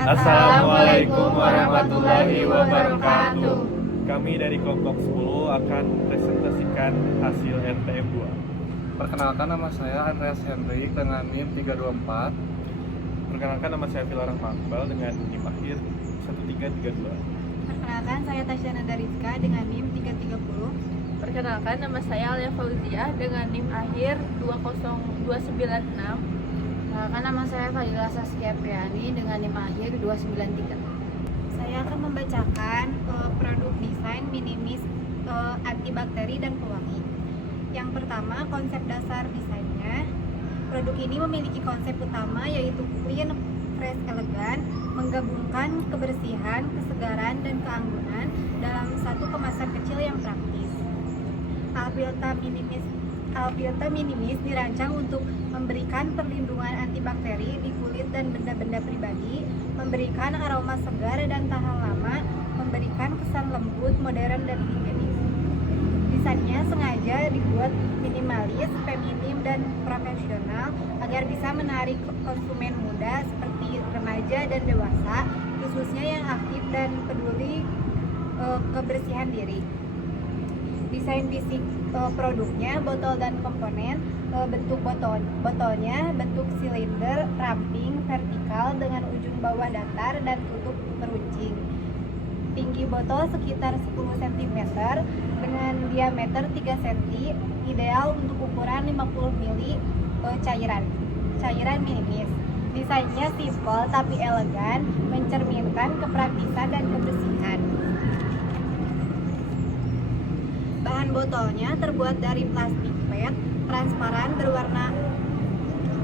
Assalamualaikum warahmatullahi wabarakatuh. Kami dari Kelompok 10 akan presentasikan hasil RTM 2. Perkenalkan, nama saya Andreas Henry dengan NIM 324. Perkenalkan, nama saya Filarang Makbal dengan NIM akhir 1332. Perkenalkan, saya Tasyana Dariska dengan NIM 330. Perkenalkan, nama saya Alia Fauziah dengan NIM akhir 20296. Perkenalkan, nama saya Fadila Saskia Priani dengan NIM akhir 293. Saya akan membacakan produk desain minimis antibakteri dan pewangi. Yang pertama, konsep dasar desainnya. Produk ini memiliki konsep utama yaitu clean, fresh, elegan, menggabungkan kebersihan, kesegaran, dan keanggunan dalam satu kemasan kecil yang praktis. Albilta Minimis dirancang untuk memberikan perlindungan antibakteri di kulit dan benda-benda pribadi, memberikan aroma segar dan tahan lama, memberikan kesan lembut, modern, dan higienis. Desainnya sengaja dibuat minimalis, feminim, dan profesional agar bisa menarik konsumen muda seperti remaja dan dewasa, khususnya yang aktif dan peduli kebersihan diri. Desain fisik produknya, botol dan komponen. Bentuk botolnya bentuk silinder ramping vertikal dengan ujung bawah datar dan tutup meruncing. Tinggi botol sekitar 10 cm dengan diameter 3 cm, ideal untuk ukuran 50 ml cairan minimis. Desainnya simpel tapi elegan, mencerminkan kepraktisan dan kebersihan. Bahan botolnya terbuat dari plastik PET transparan berwarna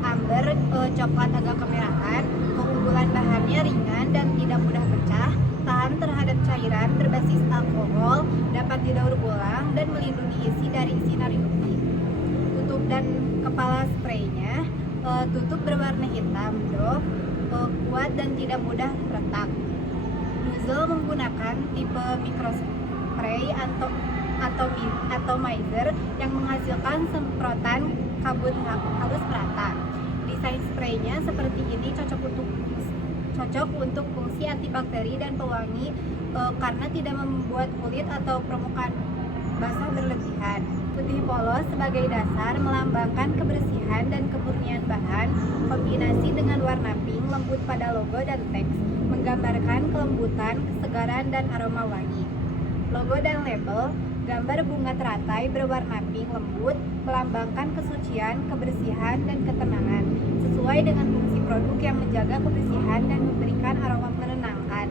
amber coklat agak kemerahan. Keunggulan bahannya ringan dan tidak mudah pecah, tahan terhadap cairan berbasis alkohol, dapat didaur ulang dan melindungi isi dari sinar UV. Tutup dan kepala spraynya tutup berwarna hitam doff, kuat dan tidak mudah retak. Nozzle menggunakan tipe microspray atomizer yang menghasilkan semprotan kabut halus merata. Desain spraynya seperti ini cocok untuk fungsi antibakteri dan pewangi karena tidak membuat kulit atau permukaan basah berlebihan. Putih polos sebagai dasar melambangkan kebersihan dan kemurnian bahan. Kombinasi dengan warna pink lembut pada logo dan teks menggambarkan kelembutan, kesegaran, dan aroma wangi. Logo dan label. Gambar bunga teratai berwarna pink lembut melambangkan kesucian, kebersihan, dan ketenangan, sesuai dengan fungsi produk yang menjaga kebersihan dan memberikan aroma menenangkan.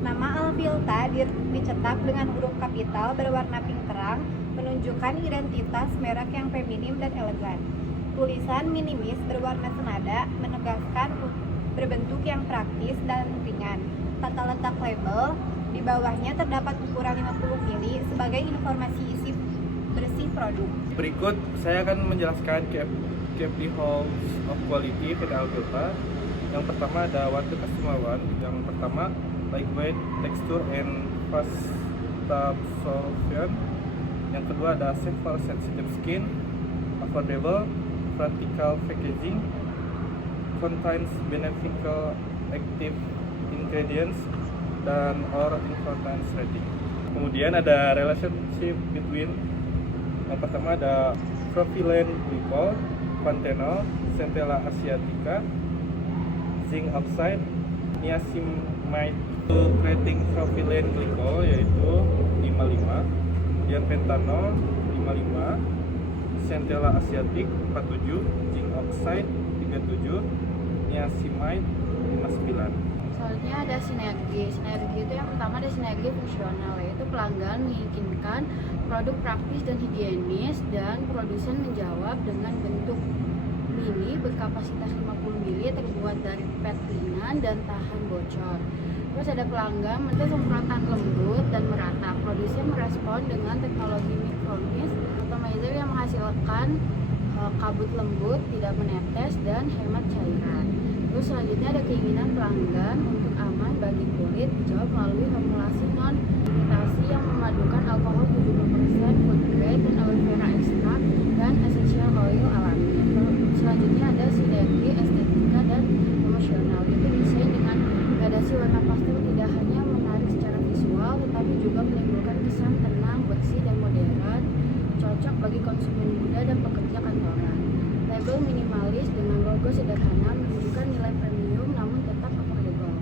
Nama Albilta dicetak dengan huruf kapital berwarna pink terang, menunjukkan identitas merek yang feminim dan elegan. Tulisan minimis berwarna senada menegaskan berbentuk yang praktis dan ringan. Tata letak label. Di bawahnya terdapat ukuran 50 ml sebagai informasi isi bersih produk. Berikut saya akan menjelaskan key halls of quality PT Albilta. Yang pertama ada One to Customer One. Yang pertama, lightweight, texture, and fast absorption. Yang kedua ada safe for sensitive skin, affordable, practical packaging, contains beneficial active ingredients, dan or importance rating. Kemudian ada relationship between. Yang pertama ada propylene glycol, panthenol, centella asiatica, zinc oxide, niacinamide. Rating propylene glycol yaitu 55, kemudian pentanol 55, centella asiatic 47, zinc oxide 37, niacinamide 59. Selanjutnya ada sinergi. Sinergi itu yang pertama ada sinergi fungsional, yaitu pelanggan menginginkan produk praktis dan higienis dan produsen menjawab dengan bentuk mini berkapasitas 50 ml terbuat dari PET ringan dan tahan bocor. Terus ada pelanggan menuntut semprotan lembut dan merata. Produsen merespon dengan teknologi micronis atomizer yang menghasilkan kabut lembut, tidak menetes, dan hemat cairan. Terus selanjutnya ada keinginan pelanggan untuk aman bagi kulit dijawab melalui formulasi non-imitasi yang memadukan alkohol 70%, food grade, dan aloe vera extract, dan essential oil alami. Selanjutnya ada sinergi estetika dan emosional, itu desain dengan gradasi Kombinasi warna pastel tidak hanya menarik secara visual, tetapi juga menimbulkan kesan tenang, bersih, dan modern, cocok bagi konsumen muda dan pekerja kantoran. Label minimalis dengan logo sederhana menunjukkan nilai premium namun tetap affordable.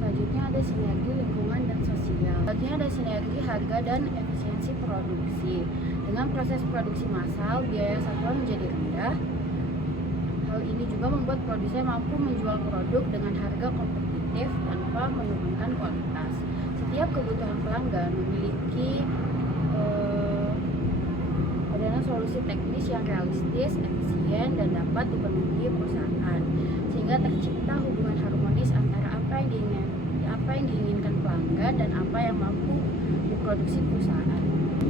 Selanjutnya ada sinergi lingkungan dan sosial. Selanjutnya ada sinergi harga dan efisiensi produksi. Dengan proses produksi massal, biaya satuan menjadi rendah. Hal ini juga membuat produsen mampu menjual produk dengan harga kompetitif tanpa menurunkan kualitas. Setiap kebutuhan pelanggan memiliki adanya solusi teknis yang realistis, efisien, dan dapat dipenuhi perusahaan, sehingga tercipta hubungan harmonis antara apa yang diinginkan pelanggan dan apa yang mampu diproduksi perusahaan.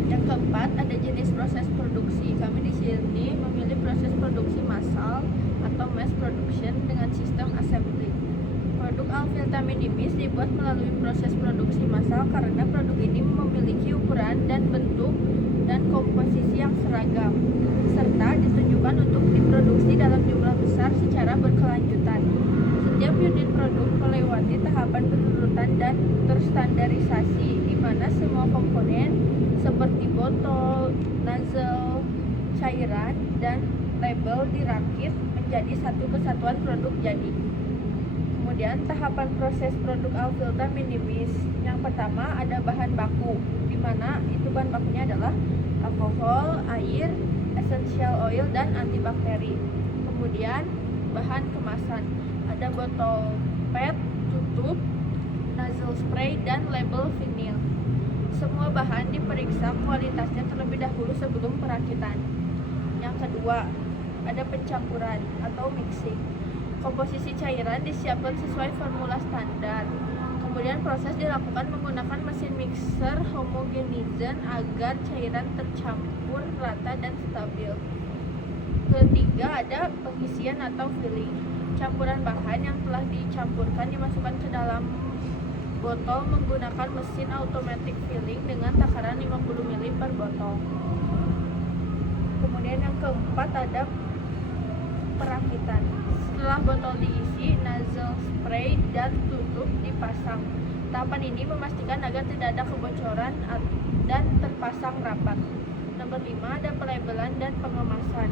Yang keempat, ada jenis proses produksi. Kami di sini memilih proses produksi massal atau mass production dengan sistem assembly. Produk Alvilta Minimis dibuat melalui proses produksi massal karena produk ini memiliki ukuran dan bentuk dan komposisi yang seragam, serta ditujukan untuk diproduksi dalam jumlah besar secara berkelanjutan. Setiap unit produk melewati tahapan penurutan dan terstandarisasi, di mana semua komponen seperti botol, nozzle, cairan, dan label dirakit menjadi satu kesatuan produk jadi. Kemudian tahapan proses produk Alvilta Minimis. Yang pertama ada bahan baku, di mana itu bahan bakunya adalah alkohol, air, essential oil, dan antibakteri. Kemudian bahan kemasan, ada botol PET, tutup, nozzle spray, dan label vinil. Semua bahan diperiksa kualitasnya terlebih dahulu sebelum perakitan. Yang kedua, ada pencampuran atau mixing. Komposisi cairan disiapkan sesuai formula standar. Kemudian proses dilakukan menggunakan mesin mixer homogenizer agar cairan tercampur rata dan stabil. Ketiga, ada pengisian atau filling. Campuran bahan yang telah dicampurkan dimasukkan ke dalam botol menggunakan mesin automatic filling dengan takaran 50 ml per botol. Kemudian yang keempat ada perakitan. Setelah botol diisi, nozzle spray dan tutup dipasang. Tahapan ini memastikan agar tidak ada kebocoran dan terpasang rapat. Nomor 5 ada pelabelan dan pengemasan.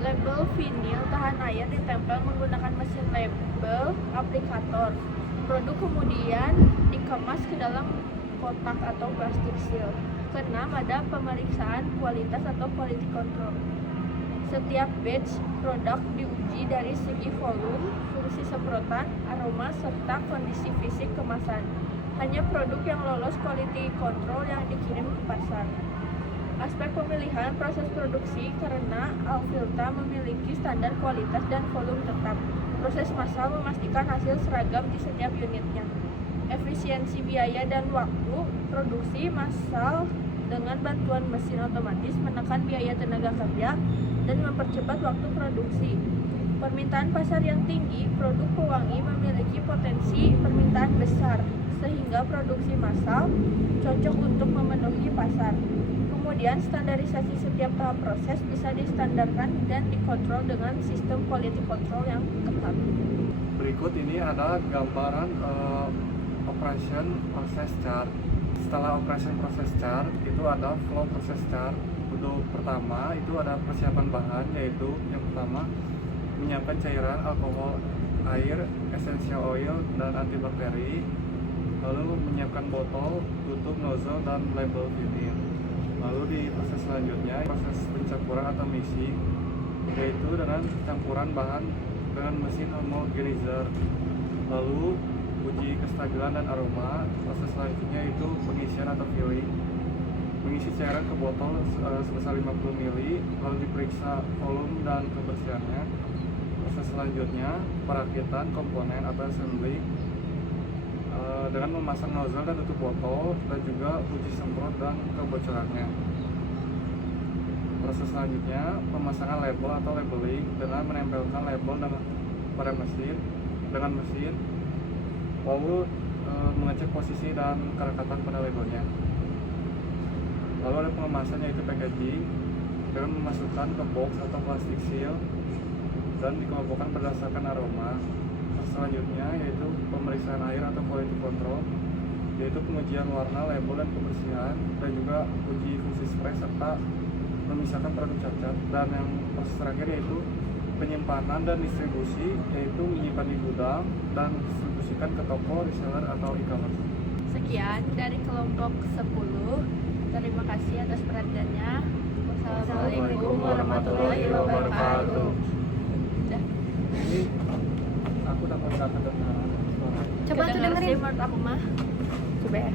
Label vinil tahan air ditempel menggunakan mesin label aplikator. Produk kemudian dikemas ke dalam kotak atau plastik seal. Keenam, ada pemeriksaan kualitas atau quality control. Setiap batch produk diuji dari segi volume, fungsi semprotan, aroma, serta kondisi fisik kemasan. Hanya produk yang lolos quality control yang dikirim ke pasar. Aspek pemilihan proses produksi karena Alvilta memiliki standar kualitas dan volume tetap. Proses massal memastikan hasil seragam di setiap unitnya. Efisiensi biaya dan waktu produksi massal dengan bantuan mesin otomatis menekan biaya tenaga kerja dan mempercepat waktu produksi. Permintaan pasar yang tinggi, produk pewangi memiliki potensi permintaan besar sehingga produksi massal cocok untuk memenuhi pasar. Kemudian standarisasi setiap tahap proses bisa distandarkan dan dikontrol dengan sistem quality control yang ketat. Berikut ini ada gambaran operation process chart. Setelah operation process chart itu ada flow process chart. Untuk pertama itu ada persiapan bahan, yaitu yang pertama menyiapkan cairan, alkohol, air, essential oil, dan antibakteri. Lalu menyiapkan botol, tutup, nozzle, dan label vinil. Lalu di proses selanjutnya proses pencampuran atau mixing, yaitu dengan campuran bahan dengan mesin homogenizer. Lalu uji kestabilan dan aroma. Proses selanjutnya itu pengisian atau filling. Mengisi cairan ke botol sebesar 50 ml, lalu diperiksa volume dan kebersihannya. Proses selanjutnya perakitan komponen atau assembly dengan memasang nozzle dan tutup botol, dan juga uji semprot dan kebocorannya. Proses selanjutnya pemasangan label atau labeling dengan menempelkan label pada mesin lalu mengecek posisi dan kerekatan pada labelnya. Lalu ada pengemasan, yaitu packaging dengan memasukkan ke box atau plastik seal dan dikelompokkan berdasarkan aroma. selanjutnya yaitu pemeriksaan air atau quality control, yaitu pengujian warna, label, dan kebersihan, dan juga uji fungsi spray serta memisahkan produk cacat. Dan yang proses terakhir yaitu penyimpanan dan distribusi, yaitu menyimpan di gudang dan distribusikan ke toko, reseller, atau e-commerce. Sekian dari kelompok 10. Terima kasih atas perhatiannya. Wassalamualaikum warahmatullahi wabarakatuh. Udah. Ini aku dapat data-data suara. Coba tuh dengerin. Menurut aku mah. Coba ya.